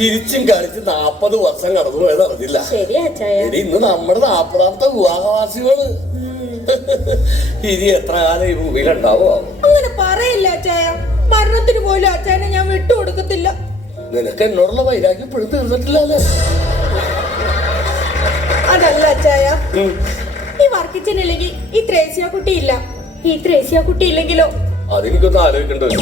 ചിരിച്ചും കളിച്ച് 40 വർഷം കടന്നു പോയത് അറിഞ്ഞില്ല. ഇന്ന് നമ്മുടെ 40ാമത്തെ വിവാഹവാസികള്. ഇനി എത്ര കാലം ഈ ഭൂമിയിലുണ്ടാവോ? അങ്ങനെ പറയില്ല അച്ചായ. മരണത്തിന് പോലും അച്ചായനെ ഞാൻ വിട്ടുകൊടുക്കത്തില്ല. നിനക്ക് എന്നോടുള്ള വൈരാഗ്യം ഇപ്പോഴും തീർന്നിട്ടില്ല അല്ലേ? അതല്ല അച്ചായ, ഈ വർക്കിച്ചനില്ലെങ്കിൽ ഈ ത്രേസ്യ കുട്ടി ഇല്ല. ഈ ത്രേസ്യ കുട്ടി ഇല്ലെങ്കിലോ? അതെനിക്കൊന്ന് ആലോചിക്കേണ്ടി വരും.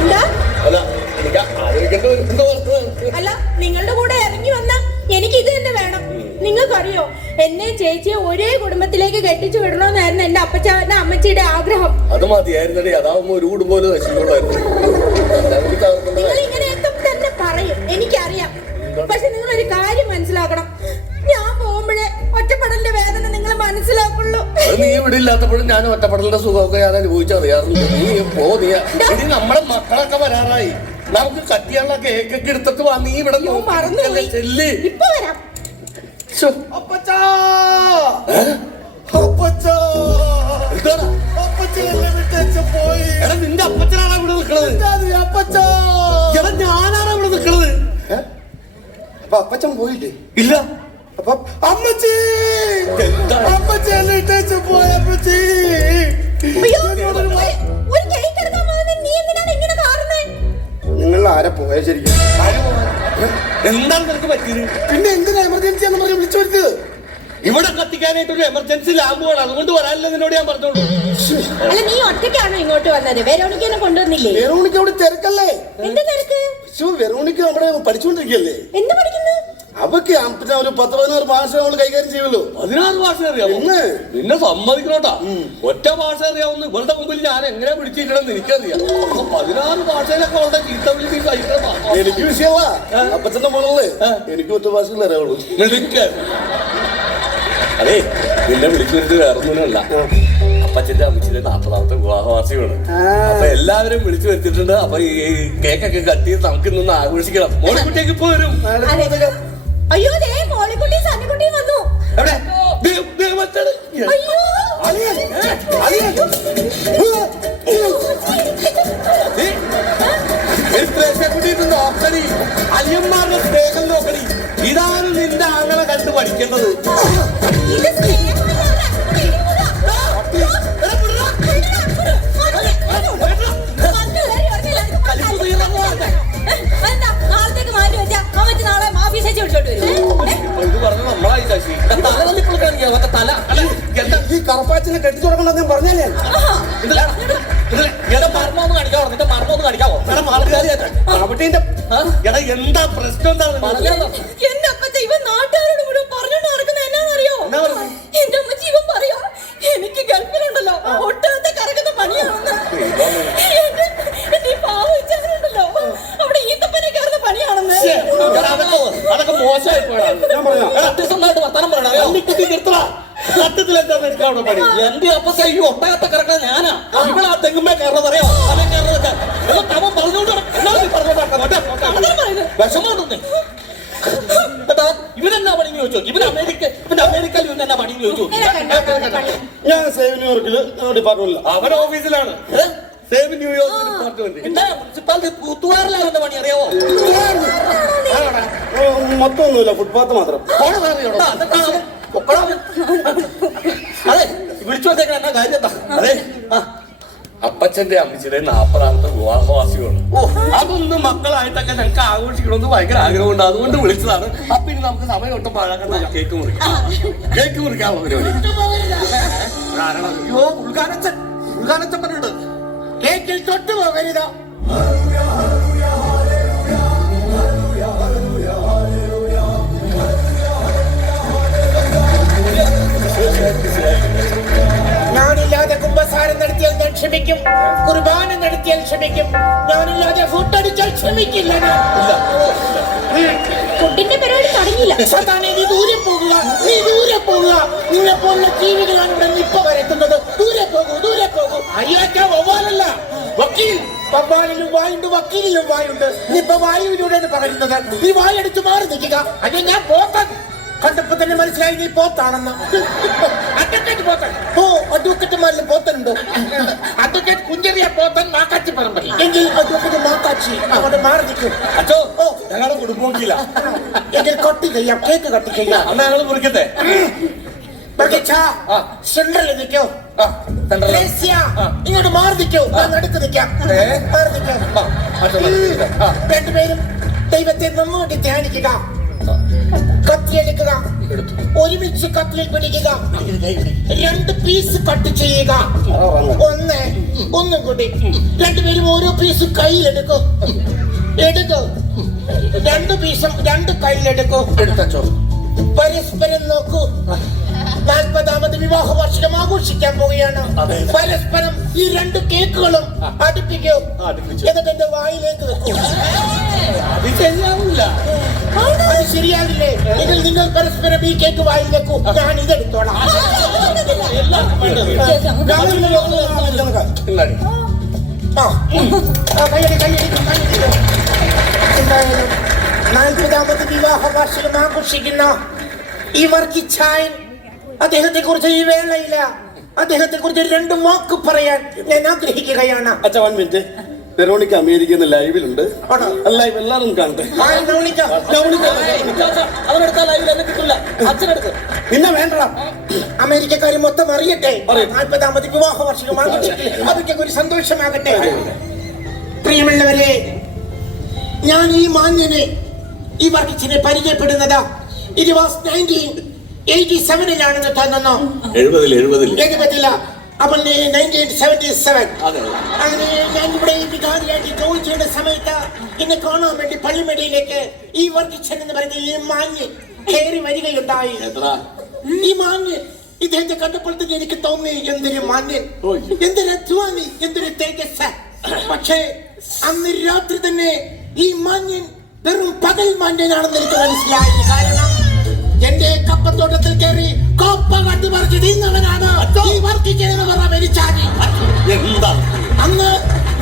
എന്താ? അല്ല, എനിക്ക് ആലോചിക്കേണ്ടി വരും. അല്ല, നിങ്ങളുടെ കൂടെ ഇറങ്ങി വന്ന എനിക്ക് ഇത് തന്നെ വേണം. നിങ്ങൾക്കറിയോ, എന്നെ ചേച്ചിയെ ഒരേ കുടുംബത്തിലേക്ക് കെട്ടിച്ചു വിടണമെന്നായിരുന്നു എന്റെ അപ്പച്ചന്റെ അമ്മച്ചിയുടെ ആഗ്രഹം. അത് മതിയായിരുന്നേ. അതാവുമ്പോ ഒരു കുടുംബം നശിക്കോളായിരുന്നു. നിങ്ങൾ ഇങ്ങനെയൊക്കെ തന്നെ പറയും, എനിക്കറിയാം. പക്ഷെ നിങ്ങളൊരു കാര്യം മനസ്സിലാക്കണം. ഞാൻ പോകുമ്പോഴേ ഒറ്റപ്പെടലിന്റെ വേദന നിങ്ങൾ മനസ്സിലാക്കുള്ളൂ. നീ ഇവിടെ ഇല്ലാത്തപ്പോഴും ഞാൻ ഒറ്റപ്പെടലിന്റെ സുഖമൊക്കെ ഞാൻ അനുഭവിച്ചറിയാറുണ്ട്. നീ നീ നമ്മുടെ മക്കളൊക്കെ വരാറായി. നമുക്ക് കട്ടിയുള്ള കേക്കൊക്കെ എടുത്തിട്ട് വാ. നീ ഇവിടെ ചെല്ലി. ഇപ്പൊ വരാം. നിന്റെ അപ്പച്ചനാണോ ഇവിടെ നിൽക്കണത്? ഞാനാണോ ഇവിടെ നിൽക്കണത്? അപ്പൊ അപ്പച്ചൻ പോയില്ലേ? ഇല്ല. അപ്പൊ അമ്മച്ചി അമ്മച്ചി പോയ അപ്പച്ചി. നിങ്ങൾ ആരെ പോയ ശരിക്കും? എന്താണ് നിനക്ക് പറ്റിയത്? പിന്നെ എന്തിനാ എമർജൻസി എന്ന് പറഞ്ഞ് വിളിച്ചു വരുന്നത്? ഇവിടെ കത്തിക്കാനായിട്ടൊരു എമർജൻസി ലാമ്പ് വേണം. അതുകൊണ്ട് വരാനില്ല നിന്നോട് ഞാൻ പറഞ്ഞോളൂ. അല്ല, നീ ഒറ്റയ്ക്കാണോ ഇങ്ങോട്ട് വന്നത്? വെറോണിക്കനെ കൊണ്ടുവന്നില്ലേ? വെറോണിക്ക അവിടെ തിരക്കല്ലേ? എന്ത് തിരക്ക്? വെറോണിക്ക അവിടെ പഠിച്ചുകൊണ്ടിരിക്കല്ലേ? എന്ത് പഠിക്കുന്നു? അവക്ക് ഒരു 10-16 ഭാഷ അവള് കൈകാര്യം ചെയ്യുമല്ലോ. 16 ഭാഷ അറിയാമോ? നിന്നെ സമ്മതിക്കണോട്ടാ. ഒറ്റ ഭാഷ അറിയാവുന്ന ഇവളുടെ മുമ്പിൽ ഞാൻ എങ്ങനെ പിടിച്ചിരിക്കണമെന്ന് എനിക്കറിയാം. 16 ഭാഷയിലൊക്കെ അവളുടെ ചീത്ത വിളിച്ച് കഴിക്കണം. എനിക്ക് വിഷയമാ. അപ്പച്ചന്റെ മോളല്ലേ, എനിക്ക് ഒറ്റ ഭാഷയിൽ അറിയാവുള്ളൂ. അതെ, നിന്നെ വിളിച്ചു വരുന്നത് വേറൊന്നുമല്ല. അപ്പച്ചന്റെ അമ്മച്ചിന്റെ 40ാമത്തെ വിവാഹവാർഷികമാണ്. അപ്പൊ എല്ലാവരും വിളിച്ചു വരുത്തിയിട്ടുണ്ട്. അപ്പൊ ഈ കേക്കൊക്കെ കട്ട് ചെയ്ത് നമുക്ക് ഇന്നൊന്ന് ആഘോഷിക്കണം. മോളിക്കുട്ടിയൊക്കെ ഇപ്പൊ വരും. അയ്യോ, മോളിക്കുട്ടി സണ്ണിക്കുട്ടിയും വന്നു. നോക്കണി, അലിയന്മാരുടെ സ്നേഹം നോക്കണി. ഇതാണ് നിന്റെ ആങ്ങളെ കണ്ട് പഠിക്കേണ്ടത്. നാളത്തേക്ക് മാറ്റി വെച്ചാ അമ്മച്ചി നാളെ മാഫി ചേച്ചി വിളിച്ചോണ്ട് വരും. ഇത് പറഞ്ഞ നമ്മളായി ശശി. തല ഈ കറപ്പാച്ചിനെ കെട്ടിച്ചു കൊടുക്കണ്ടെന്ന് ഞാൻ പറഞ്ഞാലേ. മർമ്മൊന്ന് കാണിക്കാവോ? നിന്റെ മർമ്മൊന്ന് കാണിക്കാവോ? എന്താ പ്രശ്നം? എന്താണ് എന്റെ അപ്പച്ച ഇവൻ നാട്ടുകാരോട് മുഴുവൻ പറഞ്ഞോണ്ട് നടക്കുന്നത് എന്നാന്നറിയോ? എന്റെ അമ്മച്ചി ഇവൻ പറയാ എനിക്ക് ഗൾഫിലുണ്ടല്ലോ ഒട്ടകത്തെ കറക്കുന്ന പണിയാണെന്ന്. എന്റെ പാവച്ചവരുണ്ടല്ലോ അവിടെ ഈത്തപ്പനെ കയറുന്ന പണിയാണെന്ന്. അതൊക്കെ മോശമായി പോയാണ്. വർത്താനം പറയണ സത്യത്തിൽ എന്താന്ന് എനിക്ക് അവിടെ പണി. എന്റെ അപ്പസ ഈ ഒട്ടകത്തെ കിടക്കാൻ ഞാനാ. ഇവിടെ ആ തെങ്ങുമ്പേ കയറുന്നത് അറിയോ? അവൻ കയറുന്നതൊക്കെ അവൻ പറഞ്ഞോണ്ട് വിഷമമുണ്ടെന്ന്. ഇവനെന്നാ പണി ചോദിച്ചോ? ഇവന്റെ അമേരിക്കയിൽ ഇവൻ എന്നാ പണി ചോദിച്ചു? ഞാൻ സേവ് ന്യൂയോർക്കില് ഡിപ്പാർട്ട്മെന്റിൽ. അവൻ ഓഫീസിലാണ്. Save New York department. മുനിസിപ്പാലിറ്റി തൂത്തുവാറിലാവന്റെ പണി അറിയാവോ? മൊത്തമൊന്നുമില്ല, ഫുട്പാത്ത് മാത്രം. അതെ, വിളിച്ചു വന്നേക്കണ എന്നാ കാര്യം എന്താ? അതെ, അപ്പച്ചന്റെ അമ്മച്ചിയുടെ 40ാമത്തെ വിവാഹവാസികളാണ്. അതൊന്നും മക്കളായിട്ടൊക്കെ ഞങ്ങൾക്ക് ആഘോഷിക്കണമെന്ന് ഭയങ്കര ആഗ്രഹമുണ്ട്. അതുകൊണ്ട് വിളിച്ചതാണ്. അപ്പൊ ഇനി നമുക്ക് സമയം ഒട്ടും പാഴാക്കണ്ട. കേക്ക് മുറിക്കാനുള്ള പരിപാടി. അയ്യോ, ഉദ്ഘാടനച്ചൻ പറഞ്ഞിട്ടുണ്ട് കേക്കിൽ തൊട്ട് പോകരുത്. ഞാനില്ലാതെ കുമ്പസാരം നടത്തിയാൽ ഞാൻ ക്ഷമിക്കും. കുർബാന നടത്തിയാൽ ക്ഷമിക്കും. ഞാനില്ലാതെ ഫുഡടിച്ചാൽ ക്ഷമിക്കില്ല. ഫുഡിന്റെ പരിപാടി തുടങ്ങിയില്ല. നീ ദൂരെ പോകുക, നീ ദൂരെ പോകുക. നിന്നെ പോലുള്ള ജീവികളാണ് ഇവിടെ നിപ്പ വരത്തുന്നത്. ദൂരെ പോകൂ. അയ്യാച്ചാ വവ്വാലല്ല, വക്കീൽ. വവ്വാലിലും വായുണ്ട്, വക്കീലിലും വായുണ്ട്. നിപ്പ വായുവിലൂടെയാണ് പകരുന്നത്. നീ വായടിച്ചു മാറി നിൽക്കുക. അതെ, ഞാൻ പോകാൻ കണ്ടപ്പോ തന്നെ മനസ്സിലായി നീ പോത്താണെന്ന്. അഡ്വക്കേറ്റ് പോത്തൻ. ഓ, അഡ്വക്കേറ്റുമാരിൽ പോത്തനുണ്ടോ? അഡ്വക്കേറ്റ് കുഞ്ചറിയ പോത്തൻ മാക്കാച്ചി പറമ്പല്ല. എങ്കിൽ അഡ്വക്കേറ്റ് മാക്കാച്ചി അവിടെ മാറി നിൽക്കും. അച്ഛോ, ഞങ്ങളുടെ കുടുംബമൊക്കില്ല. എങ്കിൽ കട്ട് ചെയ്യാം, കേക്ക് കട്ട് ചെയ്യാം. അന്ന് ഞങ്ങൾ മുറിക്കട്ടെ. സെൻട്രലിൽ നിൽക്കോ. ഇങ്ങോട്ട് മാറി നിൽക്കോ. ഞാൻ അടുത്ത് നിൽക്കാം. മാറി നിൽക്കാം. രണ്ടുപേരും ദൈവത്തെ നന്നായിട്ട് ധ്യാനിക്കുക. കത്തിയെടുക്കുക. ഒരുമിച്ച് കത്തിയിൽ പിടിക്കുക. 2 പീസ് കട്ട് ചെയ്യുക. ഒന്നും കൂടി. രണ്ടുപേരും ഓരോ പീസ് കയ്യിലെടുക്കും. എടുക്കും. 2 പീസും 2 കയ്യിലെടുക്കും. എടുത്തോ. പരസ്പരം നോക്കൂ. 40ാമത് വിവാഹ വാർഷികം ആഘോഷിക്കാൻ പോവുകയാണ്. പരസ്പരം ഈ 2 കേക്കുകളും അടുപ്പിക്കൂ. എന്നിട്ട് എന്റെ വായിലേക്ക് വെക്കൂ. അത് ശരിയാവില്ല. അത് ശരിയാവില്ലേ? എങ്കിൽ നിങ്ങൾ പരസ്പരം ഈ കേക്ക് വായിൽ വെക്കൂ. ഞാൻ ഇതെടുത്തോളാം. എന്തായാലും 40ാമത് വിവാഹ വാർഷികം ആഘോഷിക്കുന്ന ഈ വർഗീച്ചായൻ അദ്ദേഹത്തെ കുറിച്ച് ഈ വേളയില്ല അദ്ദേഹത്തെ കുറിച്ച് 2 വാക്ക് പറയാൻ ഞാൻ ആഗ്രഹിക്കുകയാണ്. അച്ഛാ, 1 മിനിറ്റ്. വെറോണിക്ക അമേരിക്കന്ന് ലൈവിലുണ്ട്. ലൈവ് എല്ലാവരും കാണട്ടെ. പിന്നെ വേണ്ട, അമേരിക്കക്കാർ മൊത്തം അറിയട്ടെ. 40ാമത് വിവാഹ വാർഷികം ആഘോഷിക്കട്ടെ. അതൊക്കെ ഒരു സന്തോഷമാകട്ടെ. പ്രിയമുള്ളവരെ, ഞാൻ ഈ മാന്യനെ ഈ വർഗീച്ചിനെ പരിചയപ്പെടുന്നത് 1987-ലാണെന്ന് തോന്നുന്നു. 70-ല. അപ്പോൾ 1977. അങ്ങനെ ഞാൻ ഇവിടെ ഈ വികാരിയായിട്ട് ജോലി ചെയ്യുന്ന സമയത്ത് എന്നെ കാണാൻ വേണ്ടി പള്ളിമേടയിലേക്ക് ഈ വർഗീച്ചൻ എന്ന് പറയുന്ന ഈ മാന്യൻ കയറി വരികയുണ്ടായി. ഈ മാന്യൻ ഇദ്ദേഹത്തെ കണ്ടപ്പോഴത്തേക്ക് എനിക്ക് തോന്നി, എന്തൊരു മാന്യൻ, എന്തൊരു അധ്വാനി, എന്തൊരു തേജസ്. പക്ഷേ അന്ന് രാത്രി തന്നെ ഈ മാന്യൻ വെറും പകൽ മാന്യനാണെന്ന് എനിക്ക് മനസ്സിലായി. കാരണം എന്റെ കപ്പത്തോട്ടത്തിൽ കയറി കോപ്പ കട്ടി പറിച്ച് തിന്നവനാണ് ഈ വർഗീച്ചനെന്ന് പറഞ്ഞ വെരിച്ചാതി. അന്ന്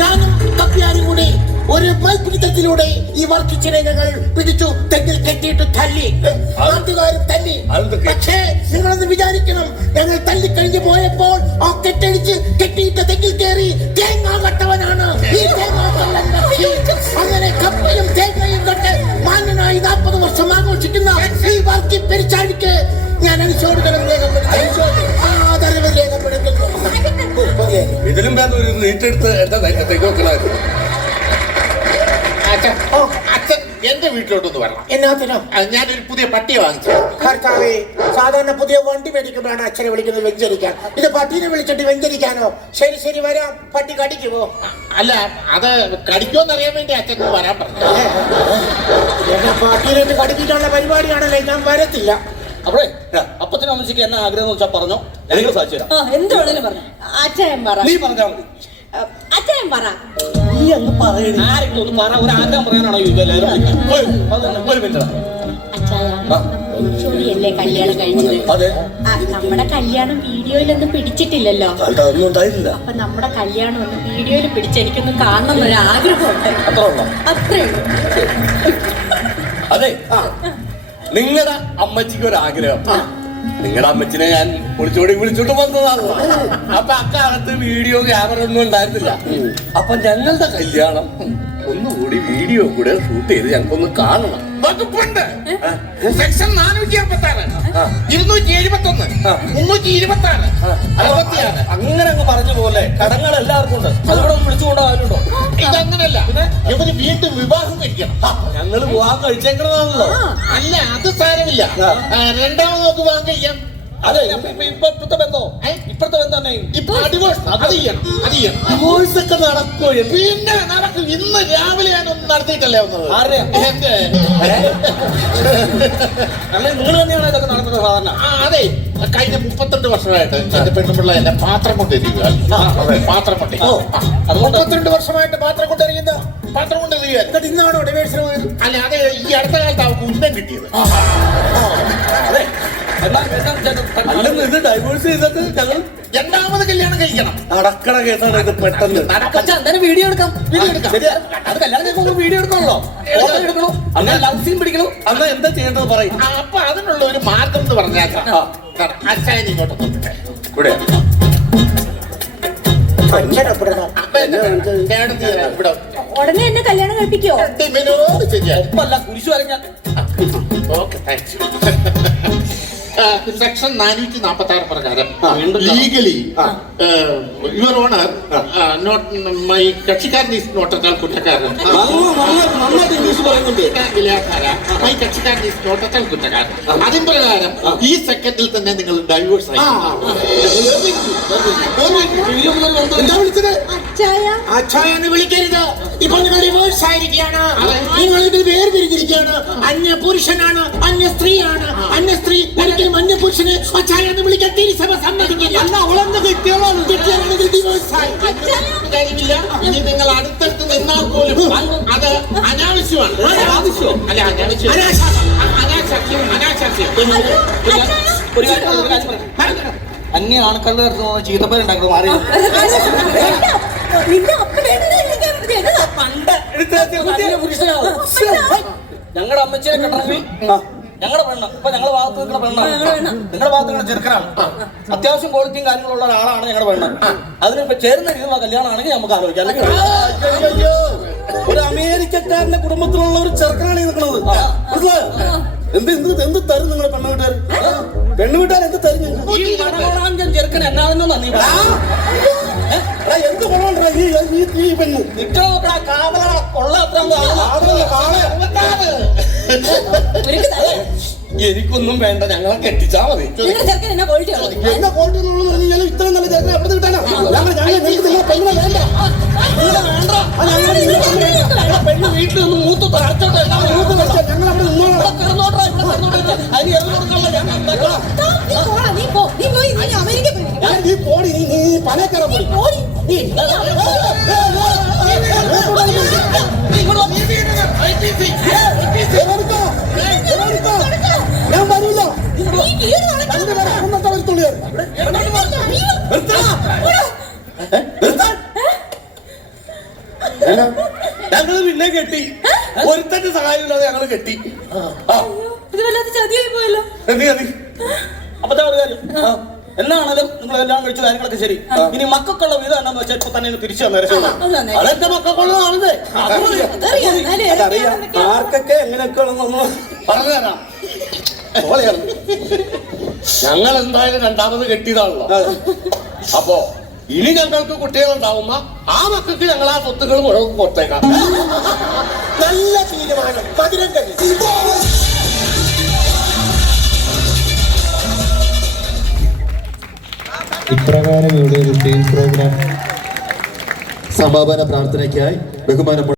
ഞാനും കപ്പ്യാരും കൂടി ഒരു മൽപിടുത്തത്തിലൂടെ ഈ വർഗീച്ചനെ ഞങ്ങൾ പിടിച്ചു തെങ്ങിൽ കെട്ടിയിട്ട് തല്ലി. നാട്ടുകാരും തല്ലി. പക്ഷേ നിങ്ങളൊന്ന് വിചാരിക്കണം, ഞങ്ങൾ തല്ലിക്കഴിഞ്ഞു പോയപ്പോൾ ആ കെട്ടടിച്ച് കെട്ടിയിട്ട് തെങ്ങിൽ കയറി തേങ്ങ കട്ടവനാണ് ഈ തേങ്ങ. അങ്ങനെ കപ്പയും തേങ്ങയും തൊട്ട് മാന്യനായി 40 വർഷം ആഘോഷിക്കുന്ന ഈ വർഗീ പെരിച്ചാഴിക്ക് ഞാൻ അനുശോചനം രേഖപ്പെടുത്തുന്നു. ഇതിലും വേണ്ട ഒരു നീറ്റെടുത്ത് എന്റെ ധൈര്യത്തേക്ക് വെക്കണമായിരുന്നു. അച്ഛൻ എന്റെ വീട്ടിലോട്ടൊന്ന് വരണം. എന്നാത്തിനോ? ഞാനൊരു പുതിയ പട്ടിയെ വാങ്ങിച്ചു. ഭർത്താവേ, സാധാരണ പുതിയ വണ്ടി മേടിക്കുമ്പോഴാണ് അച്ഛനെ വിളിക്കുന്നത് വെഞ്ചരിക്കാൻ. ഇത് പട്ടീനെ വിളിച്ചിട്ട് വെഞ്ചരിക്കാനോ? ശരി ശരി, വരാം. പട്ടി കടിക്കുമോ? അല്ല, അത് കടിക്കുമെന്നറിയാൻ വേണ്ടി അച്ഛൻ വരാൻ പറഞ്ഞു. എന്നെ പട്ടീനെ കടിപ്പിക്കാനുള്ള പരിപാടിയാണല്ലേ, ഞാൻ വരത്തില്ല. അപ്പഴേ അപ്പച്ചനും അമ്മച്ചിക്ക് എന്നാ ആഗ്രഹം എന്ന് വെച്ചാൽ പറഞ്ഞോ, എനിക്ക് സാധിച്ചു തരാം. എന്താണെങ്കിലും പറഞ്ഞു. അച്ഛൻ പറ. നീ പറഞ്ഞാ മതി. അച്ഛൻ പറ. നീ അങ്ങ് പറയണ ആരെങ്കിലും ഒന്ന് പറ. ഒരു ആഗ്രഹം പറയാനാണോ ഇതെല്ലാവരും? ഒരു മിനിറ്റ്. ചോദിയല്ലേ കല്യാണം കഴിച്ചത്? അതെ. നമ്മുടെ കല്യാണം വീഡിയോയിലൊന്നും പിടിച്ചിട്ടില്ലല്ലോ. അതൊന്നും ഉണ്ടായില്ല. അപ്പൊ നമ്മുടെ കല്യാണം ഒന്ന് വീഡിയോയിൽ പിടിച്ച് എനിക്കൊന്നും കാണണം എന്നൊരു ആഗ്രഹമുണ്ട്. അത്രേ ഉള്ളൂ. അതെ, നിങ്ങളുടെ അമ്മച്ചിക്ക് ഒരു ആഗ്രഹം. നിങ്ങളുടെ അമ്മച്ചിനെ ഞാൻ വിളിച്ചോണ്ട് വന്നതാണല്ലോ. അപ്പൊ അക്കാലത്ത് വീഡിയോ ക്യാമറ ഒന്നും ഉണ്ടായിരുന്നില്ല. അപ്പൊ ഞങ്ങളുടെ കല്യാണം ഒന്നുകൂടി വീഡിയോ കൂടെ ഷൂട്ട് ചെയ്ത് ഞങ്ങൾക്കൊന്ന് കാണണം. വകുപ്പുണ്ട്. സെക്ഷൻ 466, 271, 326, 66. അങ്ങനെ അങ്ങ് പറഞ്ഞ പോലെ കടങ്ങൾ എല്ലാവർക്കും ഉണ്ട്. അതിവിടെ വിളിച്ചുകൊണ്ടാവുന്നുണ്ടോ? ഇതങ്ങനല്ല, ഇവര് വീണ്ടും വിവാഹം കഴിക്കണം. ഞങ്ങള് വിവാഹം കഴിച്ചേക്കണതാണല്ലോ. അല്ല, അത് സാരമില്ല. രണ്ടാമത് നമുക്ക് വിവാഹം കഴിക്കാം. അതെ, ഇപ്പഴത്തെ ബന്ധോ? ഇപ്പഴത്തെ ബന്ധം തന്നെ. ഇപ്പൊ ഡിവോഴ്സ് അത് ചെയ്യണം. ഡിവോഴ്സ് ഒക്കെ നടക്കോ? പിന്നെ നടക്കും. ഇന്ന് രാവിലെ ഞാനൊന്നും നടത്തിയിട്ടല്ലേ വന്നത്. എന്റെ നിങ്ങൾ തന്നെയാണ് ഇതൊക്കെ നടത്തുന്നത് സാധാരണ? അതെ, കഴിഞ്ഞ 32 വർഷമായിട്ട് എന്റെ പെണ്ണുപിള്ള എന്നെ പാത്രം കൊണ്ടിരിക്കുക. പാത്രം കൊണ്ട് 32 വർഷമായിട്ട് പാത്രം കൊണ്ടിരിക്കുന്ന പാത്രം കൊണ്ടിരിക്കുക. എന്നിട്ട് ഇന്നാണോ ഡിവോഴ്സിന് പോയത്? അല്ല, അതെ, ഈ അടുത്ത കാലത്ത് അവർക്ക് ഉന്നം കിട്ടിയത്. അതെ, അല്ലെന്ന് ഇത് ഡൈവേഴ്സ് ചെയ്തിട്ട് ഞങ്ങൾ രണ്ടാമത് കല്യാണം കഴിക്കണം. നടക്കണ കേസാണ് ഇത് പെട്ടെന്ന്. അച്ഛാ എന്തായാലും വീഡിയോ എടുക്കാം. ശരിയാ, അത് കല്യാണം കഴിക്കുമ്പോൾ വീഡിയോ എടുക്കണല്ലോ, ഫോട്ടോ എടുക്കണോ, അങ്ങനെ ലവ് സീൻ പിടിക്കണോ. അന്ന് എന്താ ചെയ്യേണ്ടത് പറയും. അപ്പൊ അതിനുള്ള ഒരു മാർഗം എന്ന് പറഞ്ഞാൽ അച്ഛൻ ഇങ്ങോട്ട് നോക്കട്ടെ. ഇവിടെ ഇവിടെ ഉടനെ എന്നെ കല്യാണം കഴിപ്പിക്കോ? ശരിയാണ്. ഒപ്പല്ല, കുരിശു വരഞ്ഞാൽ. Okay, thanks. സെക്ഷൻ 446 പ്രകാരം ലീഗലി യുവർ ഓണർ മൈ കക്ഷിക്കാരൻ ഈസ് നോട്ട് അറ്റാൽ കുറ്റക്കാരൻ. നന്നായിട്ട് ഇംഗ്ലീഷ് പറയുന്നുണ്ട്. മൈ കക്ഷിക്കാരൻ ഈസ് നോട്ട് അറ്റാൽ കുറ്റക്കാരൻ. അതിൻ പ്രകാരം ഈ സെക്കൻഡിൽ തന്നെ നിങ്ങൾ ഡൈവേഴ്സ് ആയി. എന്താ വിളിച്ചത്? അച്ഛായെന്ന് വിളിക്കരുത്. ഇപ്പൊ നിങ്ങൾ ഡിവോഴ്സ് ആയിരിക്കുകയാണ്. നിങ്ങൾ ഇത് വേർതിരിഞ്ഞിരിക്കുകയാണ്. അന്യ പുരുഷനാണ്, അന്യ സ്ത്രീയാണ്. അന്യ സ്ത്രീ ഒരിക്കലും അന്യ പുരുഷനെ അച്ഛായെന്ന് വിളിക്കാൻ തിരിസഭ സമ്മതിക്കില്ല. ഡിവോഴ്സ് ആയി. കാര്യമില്ല. ഇനി നിങ്ങൾ അടുത്തടുത്ത് നിന്നാൽ പോലും അത് അനാവശ്യമാണ്. അല്ല, അനാവശ്യം, അനാശാസ്യം. ഒരു കാര്യം അന്യ ആൾക്കാരുടെ ചീത്തപ്പേരുണ്ടാക്കുന്നത് മാറി. ഞങ്ങളുടെ അമ്മച്ചിനെ കെട്ടണമെങ്കിൽ ഞങ്ങളുടെ പെണ്ണ്, ഇപ്പൊ ഞങ്ങളുടെ ഭാഗത്ത് നിൽക്കുന്ന പെണ്ണാണ്, നിങ്ങളുടെ ഭാഗത്ത് നിൽക്കുന്ന ചെറുക്കനാണ്. അത്യാവശ്യം ക്വാളിറ്റിയും കാര്യങ്ങളുള്ള ഒരാളാണ് ഞങ്ങളുടെ പെണ്ണ്. അതിനിപ്പോ ചേരുന്ന രീതിയിലുള്ള കല്യാണമാണെങ്കിൽ നമുക്ക് ആലോചിക്കാം. അല്ലെങ്കിൽ ഒരു അമേരിക്കക്കാരന്റെ കുടുംബത്തിലുള്ള ഒരു ചെറുക്കനാണ് ഈ നിൽക്കുന്നത്. എന്ത് എന്ത് എന്ത് തരും നിങ്ങളെ പെണ്ണുവീട്ടുകാർ? പെണ്ണുവീട്ടുകാർ എന്ത് തരും? ചെറുക്കൻ എന്നാണെന്നോ നന്ദി എന്ത് കൊള്ളാണ്ടാ ഈ പെണ്ണ്? എനിക്കൊന്നും വേണ്ട, ഞങ്ങളെ കെട്ടിച്ചാ മതി. എന്താ ക്വാളിറ്റി പറഞ്ഞാലും ഇത്രയും നല്ല ചേട്ടൻ എവിടെ കിട്ടാനാ? പെണ്ണിനെ വേണ്ട. പെണ്ണ് വീട്ടിൽ നിന്ന് മൂത്ത് തറച്ചോട്ടെ. ഞങ്ങൾ അവിടെ നിന്നോളാം. നീ പോടി, നീ പനക്കറ പോടി. ഞാൻ വരില്ല. രണ്ടുപേരെ കൊന്നത്തെ വരുത്തുള്ളിയാർ. ഞങ്ങള് പിന്നെ കെട്ടി. ഒരുത്തന്റെ സഹായമില്ലാതെ ഞങ്ങള് കെട്ടി. ഇത് വല്ലാത്ത ചതിയായി പോയല്ലോ. എന്ത് കതി? അപ്പത്തെ ഒരു കാര്യം എന്നാണേലും നിങ്ങൾ എല്ലാം കഴിച്ച കാര്യങ്ങളൊക്കെ ശരി. ഇനി മക്കൾക്കുള്ള വീതം എന്നാന്ന് വെച്ചാൽ ഇപ്പൊ തന്നെ തിരിച്ചു തന്നെ അതെന്റെ മക്കളുള്ളതാണത്. അതറിയാം ആർക്കൊക്കെ എങ്ങനെയൊക്കെ പറഞ്ഞു തരാം. ഞങ്ങൾ എന്തായാലും രണ്ടാമത് കെട്ടിയതാണല്ലോ. അപ്പോ ഇനി ഞങ്ങൾക്ക് കുട്ടികളുണ്ടാവുമ്പോ ആ മക്കൾക്ക് ഞങ്ങൾ ആ സ്വത്തുക്കൾ മുഴുവൻ കൊടുത്തേക്കാം. നല്ല തീരുമാനം. ഇപ്രകാരം ഇവിടെ ഒരു ടീം പ്രോഗ്രാം സമാപന പ്രാർത്ഥനയ്ക്കായി ബഹുമാനപ്പെട്ട